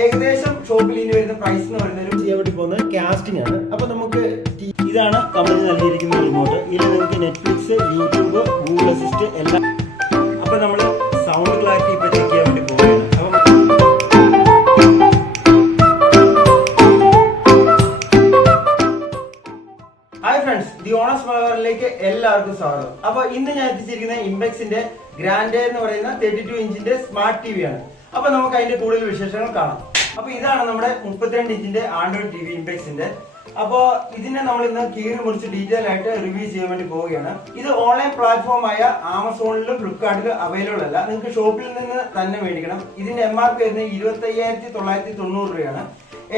ഏകദേശം ഷോപ്പിൽ ഇനി വരുന്ന പ്രൈസ് എന്ന് പറയുന്നത് ചെയ്യാൻ വേണ്ടി പോകുന്നത് കാസ്റ്റിംഗ് ആണ്. അപ്പൊ നമുക്ക് ഇതാണ് കമ്പനി നൽകിയിരിക്കുന്ന റിമോട്ട്. ഇതിൽ നിങ്ങൾക്ക് നെറ്റ്ഫ്ലിക്സ്, യൂട്യൂബ്, ഗൂഗിൾ അസിസ്റ്റ് എല്ലാം. അപ്പൊ നമ്മൾ സൗണ്ട് ക്ലാരിറ്റി ഇപ്പൊ ചെക്ക് ചെയ്യാൻ വേണ്ടി പോവുകയാണ്. ഹായ് ഫ്രണ്ട്സ്, ദി ഓണസ്റ്റ് മലബാറിലേക്ക് എല്ലാവർക്കും സ്വാഗതം. അപ്പൊ ഇന്ന് ഞാൻ എത്തിച്ചിരിക്കുന്നത് ഇംപെക്സിന്റെ ഗ്രാൻഡ് എന്ന് പറയുന്ന 32 ഇഞ്ചിന്റെ സ്മാർട്ട് ടി വി ആണ്. അപ്പൊ നമുക്ക് അതിന്റെ കൂടുതൽ വിശേഷങ്ങൾ കാണാം. അപ്പൊ ഇതാണ് നമ്മുടെ 32 ഇഞ്ചിന്റെ ആൻഡ്രോയിഡ് ടി വി ഇംപെക്സിന്റെ. അപ്പോ ഇതിനെ നമ്മൾ ഇന്ന് കീറി മുറിച്ച് ഡീറ്റെയിൽ ആയിട്ട് റിവ്യൂ ചെയ്യാൻ വേണ്ടി പോവുകയാണ്. ഇത് ഓൺലൈൻ പ്ലാറ്റ്ഫോം ആയ ആമസോണിലും ഫ്ലിപ്കാർട്ടിലും അവൈലബിൾ അല്ല. നിങ്ങൾക്ക് ഷോപ്പിൽ നിന്ന് തന്നെ മേടിക്കണം. ഇതിന്റെ MRP വരുന്നത് 25,990 രൂപയാണ്.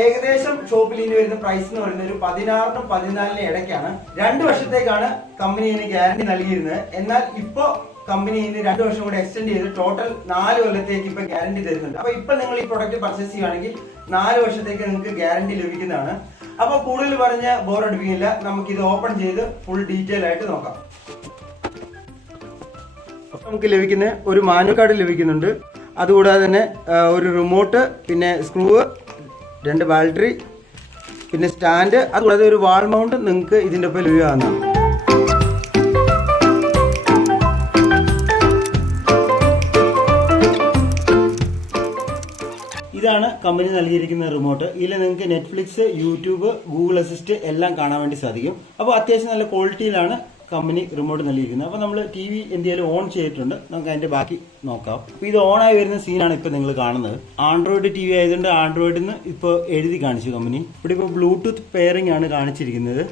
ഏകദേശം ഷോപ്പിൽ ഇനി വരുന്ന പ്രൈസ് എന്ന് പറയുന്നത് ഒരു 16-നും 14-നും ഇടയ്ക്കാണ്. 2 വർഷത്തേക്കാണ് കമ്പനി ഇതിന് ഗ്യാരണ്ടി നൽകിയിരുന്നത്. എന്നാൽ ഇപ്പോ കമ്പനി ഇതിന് 2 വർഷം കൂടി എക്സ്റ്റെൻഡ് ചെയ്ത് ടോട്ടൽ 4 കൊല്ലത്തേക്ക് ഇപ്പൊ ഗ്യാരണ്ടി തരുന്നുണ്ട്. അപ്പൊ ഇപ്പൊ നിങ്ങൾ ഈ പ്രൊഡക്റ്റ് പർച്ചേസ് ചെയ്യുകയാണെങ്കിൽ 4 വർഷത്തേക്ക് നിങ്ങൾക്ക് ഗ്യാരണ്ടി ലഭിക്കുന്നതാണ്. അപ്പൊ കൂടുതൽ പറഞ്ഞ് ബോറടിപ്പിക്കില്ല, നമുക്ക് ഇത് ഓപ്പൺ ചെയ്ത് ഫുൾ ഡീറ്റെയിൽ ആയിട്ട് നോക്കാം. അപ്പൊ നമുക്ക് ലഭിക്കുന്ന ഒരു മാനുവൽ കാർഡ് ലഭിക്കുന്നുണ്ട്. അതുകൂടാതെ തന്നെ ഒരു റിമോട്ട്, പിന്നെ സ്ക്രൂ, 2 ബാറ്ററി, പിന്നെ സ്റ്റാൻഡ്, അതുകൂടാതെ ഒരു വാൾ മൗണ്ട് നിങ്ങൾക്ക് ഇതിന്റെ ഒപ്പം ലഭ്യമാകുന്നതാണ്. ഇതാണ് കമ്പനി നൽകിയിരിക്കുന്ന റിമോട്ട്. ഇതിൽ നിങ്ങൾക്ക് നെറ്റ്ഫ്ലിക്സ്, യൂട്യൂബ്, ഗൂഗിൾ അസിസ്റ്റ് എല്ലാം കാണാൻ വേണ്ടി സാധിക്കും. അപ്പോൾ അത്യാവശ്യം നല്ല ക്വാളിറ്റിയിലാണ് കമ്പനി റിമോട്ട് നൽകിയിരിക്കുന്നത്. അപ്പോൾ നമ്മൾ ടി വി എന്തെങ്കിലും ഓൺ ചെയ്തിട്ടുണ്ട്, നമുക്ക് അതിന്റെ ബാക്കി നോക്കാം. അപ്പോൾ ഇത് ഓണായി വരുന്ന സീനാണ് ഇപ്പോൾ നിങ്ങൾ കാണുന്നത്. ആൻഡ്രോയിഡ് ടി വി ആയതുകൊണ്ട് ആൻഡ്രോയിഡിൽ നിന്ന് ഇപ്പോൾ എഴുതി കാണിച്ചു കമ്പനി. ഇവിടെ ഇപ്പോൾ ബ്ലൂടൂത്ത് പെയറിംഗ് ആണ് കാണിച്ചിരിക്കുന്നത്.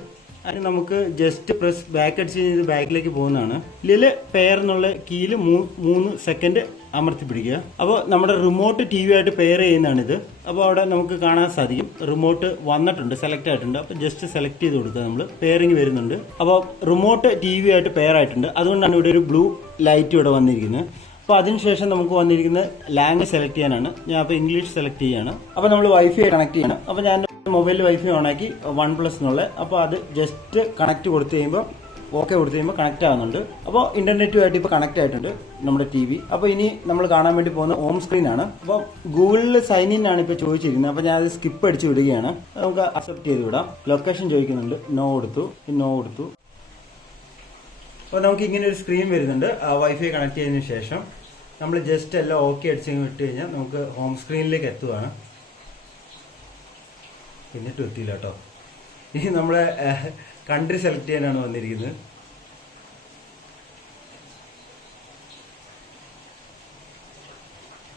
അതിന് നമുക്ക് ജസ്റ്റ് പ്രസ് ബാക്ക് അടിച്ച് കഴിഞ്ഞ് ബാക്കിലേക്ക് പോകുന്നതാണ്. ഇതിൽ പെയർ എന്നുള്ള കീയിൽ 3 സെക്കൻഡ് അമർത്തി പിടിക്കുക. അപ്പോൾ നമ്മുടെ റിമോട്ട് ടി വി ആയിട്ട് പെയർ ചെയ്യുന്നതാണിത്. അപ്പോൾ അവിടെ നമുക്ക് കാണാൻ സാധിക്കും റിമോട്ട് വന്നിട്ടുണ്ട്, സെലക്ട് ആയിട്ടുണ്ട്. അപ്പോൾ ജസ്റ്റ് സെലക്ട് ചെയ്ത് കൊടുക്കുക, നമ്മൾ പെയറിങ് വരുന്നുണ്ട്. അപ്പോൾ റിമോട്ട് ടി വി ആയിട്ട് പെയർ ആയിട്ടുണ്ട്. അതുകൊണ്ടാണ് ഇവിടെ ഒരു ബ്ലൂ ലൈറ്റ് ഇവിടെ വന്നിരിക്കുന്നത്. അപ്പോൾ അതിനുശേഷം നമുക്ക് വന്നിരിക്കുന്ന ലാംഗ്വേജ് സെലക്ട് ചെയ്യാനാണ്. ഞാൻ അപ്പോൾ ഇംഗ്ലീഷ് സെലക്ട് ചെയ്യാണ്. അപ്പോൾ നമ്മൾ വൈഫൈ കണക്ട് ചെയ്യണം. അപ്പോൾ ഞാൻ മൊബൈലിൽ വൈഫൈ ഓണാക്കി OnePlus എന്നുള്ള. അപ്പോൾ അത് ജസ്റ്റ് കണക്ട് കൊടുത്തു കഴിയുമ്പോൾ ഓക്കെ കൊടുത്തു കഴിയുമ്പോൾ കണക്ട് ആവുന്നുണ്ട്. അപ്പോൾ ഇന്റർനെറ്റുമായിട്ട് ഇപ്പോൾ കണക്ട് ആയിട്ടുണ്ട് നമ്മുടെ ടി വി. അപ്പോൾ ഇനി നമ്മൾ കാണാൻ വേണ്ടി പോകുന്ന ഹോം സ്ക്രീൻ ആണ്. അപ്പോൾ ഗൂഗിളിൽ സൈൻ ഇൻ ആണ് ഇപ്പോൾ ചോദിച്ചിരിക്കുന്നത്. അപ്പോൾ ഞാൻ അത് സ്കിപ്പ് അടിച്ച് വിടുകയാണ്. നമുക്ക് അക്സെപ്റ്റ് ചെയ്ത് വിടാം. ലൊക്കേഷൻ ചോദിക്കുന്നുണ്ട്, നോ കൊടുത്തു. അപ്പോൾ നമുക്ക് ഇങ്ങനെ ഒരു സ്ക്രീൻ വരുന്നുണ്ട്. വൈഫൈ കണക്ട് ചെയ്തതിന് ശേഷം നമ്മൾ ജസ്റ്റ് എല്ലാം ഓക്കെ അടിച്ച് വിട്ട് കഴിഞ്ഞാൽ നമുക്ക് ഹോം സ്ക്രീനിലേക്ക് എത്തുകയാണ്. എന്നിട്ടും എത്തിയില്ല കേട്ടോ. ഇനി നമ്മളെ കൺട്രി സെലക്ട് ചെയ്യാനാണ് വന്നിരിക്കുന്നത്.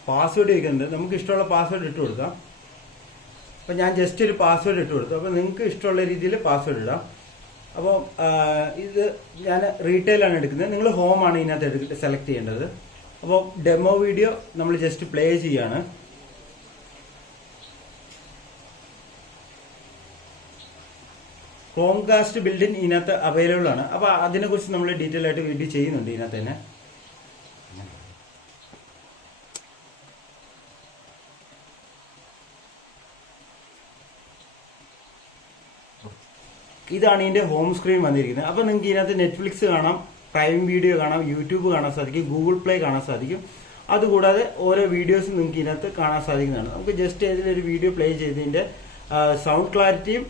പാസ്വേഡ് ചോദിക്കുന്നുണ്ട്. നമുക്ക് ഇഷ്ടമുള്ള പാസ്വേഡ് ഇട്ട് കൊടുക്കാം. അപ്പം ഞാൻ ജസ്റ്റ് ഒരു പാസ്വേഡ് ഇട്ട് കൊടുത്തു. അപ്പോൾ നിങ്ങൾക്ക് ഇഷ്ടമുള്ള രീതിയിൽ പാസ്വേഡ് ഇടാം. അപ്പോൾ ഇത് ഞാൻ റീറ്റെയിലാണ് എടുക്കുന്നത്. നിങ്ങൾ ഹോമാണ് ഇതിനകത്ത് സെലക്ട് ചെയ്യേണ്ടത്. അപ്പോൾ ഡെമോ വീഡിയോ നമ്മൾ ജസ്റ്റ് പ്ലേ ചെയ്യാണ്. ക്രോംകാസ്റ്റ് ബിൽഡിൻ ഇതിനകത്ത് അവൈലബിൾ ആണ്. അപ്പോൾ അതിനെക്കുറിച്ച് നമ്മൾ ഡീറ്റെയിൽ ആയിട്ട് വീഡിയോ ചെയ്യുന്നുണ്ട് ഇതിനകത്ത് തന്നെ. ഇതാണ് ഇതിന്റെ ഹോം സ്ക്രീൻ വന്നിരിക്കുന്നത്. അപ്പോൾ നിങ്ങൾക്ക് ഇതിനകത്ത് നെറ്റ്ഫ്ലിക്സ് കാണാം, പ്രൈം വീഡിയോ കാണാം, യൂട്യൂബ് കാണാൻ സാധിക്കും, ഗൂഗിൾ പ്ലേ കാണാൻ സാധിക്കും. അതുകൂടാതെ ഓരോ വീഡിയോസും നിങ്ങൾക്ക് ഇതിനകത്ത് കാണാൻ സാധിക്കുന്നതാണ്. നമുക്ക് ജസ്റ്റ് ഏതിലൊരു വീഡിയോ പ്ലേ ചെയ്തതിന്റെ സൗണ്ട് ക്ലാരിറ്റിയും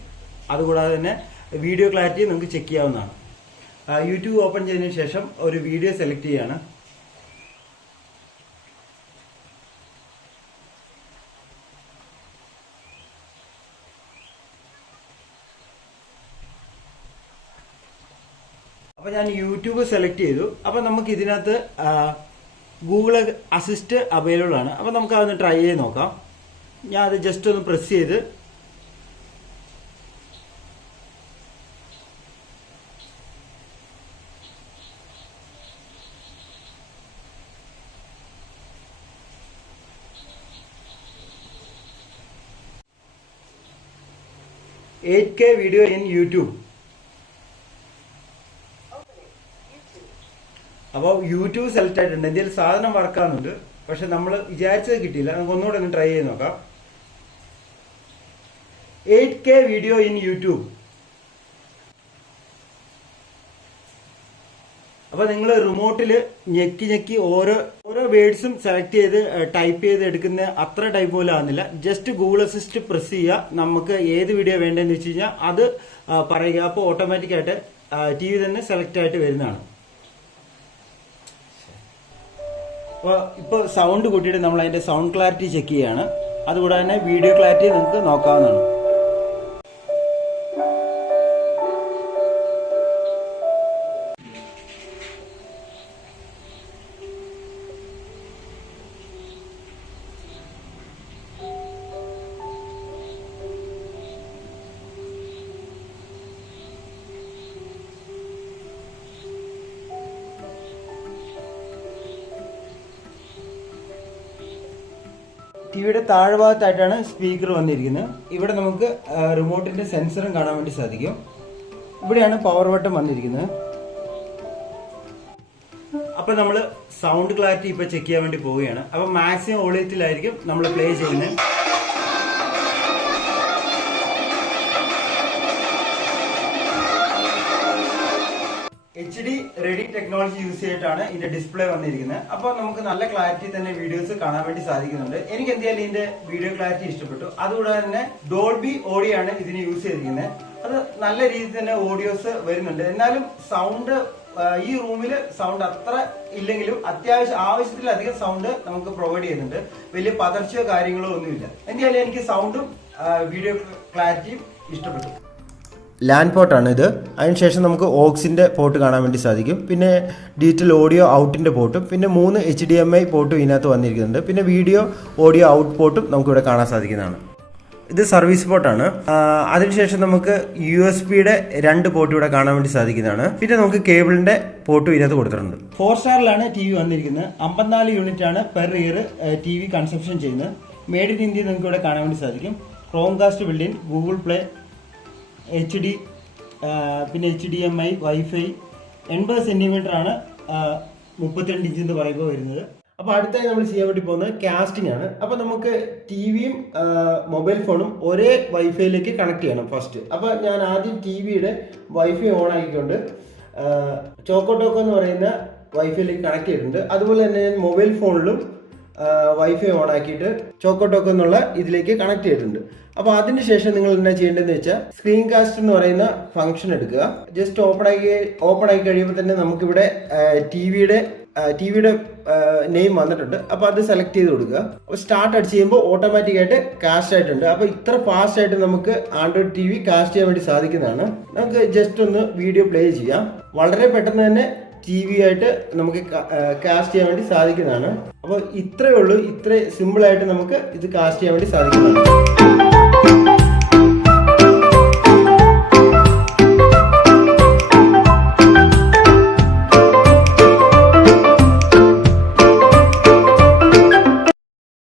അതുകൂടാതെ തന്നെ വീഡിയോ ക്ലാരിറ്റി നമുക്ക് ചെക്ക് ചെയ്യാവുന്നതാണ്. യൂട്യൂബ് ഓപ്പൺ ചെയ്തതിനു ശേഷം ഒരു വീഡിയോ സെലക്ട് ചെയ്യാണ്. അപ്പൊ ഞാൻ യൂട്യൂബ് സെലക്ട് ചെയ്തു. അപ്പൊ നമുക്ക് ഇതിനകത്ത് ഗൂഗിൾ അസിസ്റ്റ് അവൈലബിൾ ആണ്. അപ്പൊ നമുക്ക് അതൊന്ന് ട്രൈ ചെയ്ത് നോക്കാം. ഞാൻ അത് ജസ്റ്റ് ഒന്ന് പ്രസ് ചെയ്ത് $8K വീഡിയോ ഇൻ യൂട്യൂബ്. അപ്പോൾ യൂട്യൂബ് സെലക്ട് ആയിട്ടുണ്ട്. എന്തെങ്കിലും സാധനം വർക്കാവുന്നുണ്ട്, പക്ഷെ നമ്മൾ വിചാരിച്ചത് കിട്ടിയില്ല. നമുക്ക് ഒന്നുകൂടെ ഒന്ന് ട്രൈ ചെയ്ത് നോക്കാം. 8K video in YouTube. അപ്പോൾ നിങ്ങൾ റിമോട്ടിൽ ഞെക്കി ഓരോ വേർഡ്സും സെലക്ട് ചെയ്ത് ടൈപ്പ് ചെയ്ത് എടുക്കുന്ന അത്ര ടൈപ്പ് പോലും ആകുന്നില്ല. ജസ്റ്റ് ഗൂഗിൾ അസിസ്റ്റ് പ്രസ് ചെയ്യുക, നമുക്ക് ഏത് വീഡിയോ വേണ്ടതെന്ന് വെച്ച് കഴിഞ്ഞാൽ അത് പറയുക. അപ്പോൾ ഓട്ടോമാറ്റിക്കായിട്ട് ടി വി തന്നെ സെലക്ട് ആയിട്ട് വരുന്നതാണ്. അപ്പോൾ ഇപ്പോൾ സൗണ്ട് കൂട്ടിയിട്ട് നമ്മൾ അതിൻ്റെ സൗണ്ട് ക്ലാരിറ്റി ചെക്ക് ചെയ്യുകയാണ്. അതുകൂടാതെ തന്നെ വീഡിയോ ക്ലാരിറ്റി നിങ്ങൾക്ക് നോക്കാവുന്നതാണ്. ടിവിയുടെ താഴ്ഭാഗത്തായിട്ടാണ് സ്പീക്കർ വന്നിരിക്കുന്നത്. ഇവിടെ നമുക്ക് റിമോട്ടിന്റെ സെൻസറും കാണാൻ വേണ്ടി സാധിക്കും. ഇവിടെയാണ് പവർ ബട്ടൺ വന്നിരിക്കുന്നത്. അപ്പൊ നമ്മൾ സൗണ്ട് ക്ലാരിറ്റി ഇപ്പൊ ചെക്ക് ചെയ്യാൻ വേണ്ടി പോവുകയാണ്. അപ്പൊ മാക്സിമം വോളിയത്തിലായിരിക്കും നമ്മൾ പ്ലേ ചെയ്യുന്നത്. HD റെഡി ടെക്നോളജി യൂസ് ചെയ്തിട്ടാണ് ഇതിന്റെ ഡിസ്പ്ലേ വന്നിരിക്കുന്നത്. അപ്പോൾ നമുക്ക് നല്ല ക്ലാരിറ്റി തന്നെ വീഡിയോസ് കാണാൻ വേണ്ടി സാധിക്കുന്നുണ്ട്. എനിക്ക് എന്തായാലും ഇതിന്റെ വീഡിയോ ക്ലാരിറ്റി ഇഷ്ടപ്പെട്ടു. അതുകൂടാതെ തന്നെ ഡോൾബി ഓഡിയോ ആണ് ഇതിന് യൂസ് ചെയ്തിരിക്കുന്നത്. അത് നല്ല രീതിയിൽ തന്നെ ഓഡിയോസ് വരുന്നുണ്ട്. എന്നാലും സൗണ്ട് ഈ റൂമിൽ സൗണ്ട് അത്ര ഇല്ലെങ്കിലും ആവശ്യത്തിലധികം സൗണ്ട് നമുക്ക് പ്രൊവൈഡ് ചെയ്യുന്നുണ്ട്. വലിയ പതർച്ചയോ കാര്യങ്ങളോ ഒന്നുമില്ല. എന്തായാലും എനിക്ക് സൗണ്ടും വീഡിയോ ക്ലാരിറ്റിയും ഇഷ്ടപ്പെട്ടു. ലാൻ പോർട്ടാണ് ഇത്. അതിനുശേഷം നമുക്ക് ഓക്സിൻ്റെ പോർട്ട് കാണാൻ വേണ്ടി സാധിക്കും. പിന്നെ ഡിജിറ്റൽ ഓഡിയോ ഔട്ടിൻ്റെ പോർട്ടും പിന്നെ 3 HDMI പോർട്ടും ഇതിനകത്ത് വന്നിരിക്കുന്നുണ്ട്. പിന്നെ വീഡിയോ ഓഡിയോ ഔട്ട് പോർട്ടും നമുക്കിവിടെ കാണാൻ സാധിക്കുന്നതാണ്. ഇത് സർവീസ് പോർട്ടാണ്. അതിനുശേഷം നമുക്ക് USB-യുടെ 2 പോർട്ട് ഇവിടെ കാണാൻ വേണ്ടി സാധിക്കുന്നതാണ്. പിന്നെ നമുക്ക് കേബിളിൻ്റെ പോർട്ടും ഇതിനകത്ത് കൊടുത്തിട്ടുണ്ട്. 4 സ്റ്റാറിലാണ് TV വന്നിരിക്കുന്നത്. 54 യൂണിറ്റ് ആണ് പെർ ഇയർ TV കൺസപ്ഷൻ ചെയ്യുന്നത്. മെയ്ഡ് ഇൻ ഇന്ത്യ നിങ്ങൾക്ക് ഇവിടെ കാണാൻ വേണ്ടി സാധിക്കും. Chromecast built-in, Google play, HD, പിന്നെ HDMI, വൈഫൈ. 80 സെന്റിമീറ്റർ ആണ് 32 ഇഞ്ച് എന്ന് പറയുമ്പോൾ വരുന്നത്. അപ്പോൾ അടുത്തായി നമ്മൾ ചെയ്യാൻ വേണ്ടി പോകുന്നത് കാസ്റ്റിംഗ് ആണ്. അപ്പോൾ നമുക്ക് ടിവിയും മൊബൈൽ ഫോണും ഒരേ വൈഫൈയിലേക്ക് കണക്ട് ചെയ്യണം ഫസ്റ്റ്. അപ്പോൾ ഞാൻ ആദ്യം ടിവിയുടെ വൈഫൈ ഓൺ ആക്കിക്കൊണ്ട് ചോക്കോട്ടോക്കോ എന്ന് പറയുന്ന വൈഫൈയിലേക്ക് കണക്ട് ചെയ്തിട്ടുണ്ട്. അതുപോലെ തന്നെ ഞാൻ മൊബൈൽ ഫോണിലും വൈഫൈ ഓൺ ആക്കിയിട്ട് ചോക്കോട്ടോക്കോ എന്നുള്ള ഇതിലേക്ക് കണക്ട് ചെയ്തിട്ടുണ്ട്. അപ്പോൾ അതിനുശേഷം നിങ്ങൾ എന്താ ചെയ്യേണ്ടതെന്ന് വെച്ചാൽ സ്ക്രീൻ കാസ്റ്റ് എന്ന് പറയുന്ന ഫംഗ്ഷൻ എടുക്കുക. ജസ്റ്റ് ഓപ്പൺ ആക്കി കഴിയുമ്പോൾ തന്നെ നമുക്കിവിടെ ടിവിയുടെ നെയിം വന്നിട്ടുണ്ട്. അപ്പോൾ അത് സെലക്ട് ചെയ്ത് കൊടുക്കുക. അപ്പോൾ സ്റ്റാർട്ട് അടിച്ച് ചെയ്യുമ്പോൾ ഓട്ടോമാറ്റിക്കായിട്ട് കാസ്റ്റ് ആയിട്ടുണ്ട്. അപ്പോൾ ഇത്ര ഫാസ്റ്റ് ആയിട്ട് നമുക്ക് ആൻഡ്രോയിഡ് TV കാസ്റ്റ് ചെയ്യാൻ വേണ്ടി സാധിക്കുന്നതാണ്. നമുക്ക് ജസ്റ്റ് ഒന്ന് വീഡിയോ പ്ലേ ചെയ്യാം. വളരെ പെട്ടെന്ന് തന്നെ TV ആയിട്ട് നമുക്ക് കാസ്റ്റ് ചെയ്യാൻ വേണ്ടി സാധിക്കുന്നതാണ്. അപ്പോൾ ഇത്രയേ ഉള്ളൂ. ഇത്ര സിമ്പിളായിട്ട് നമുക്ക് ഇത് കാസ്റ്റ് ചെയ്യാൻ വേണ്ടി സാധിക്കുന്നതാണ്.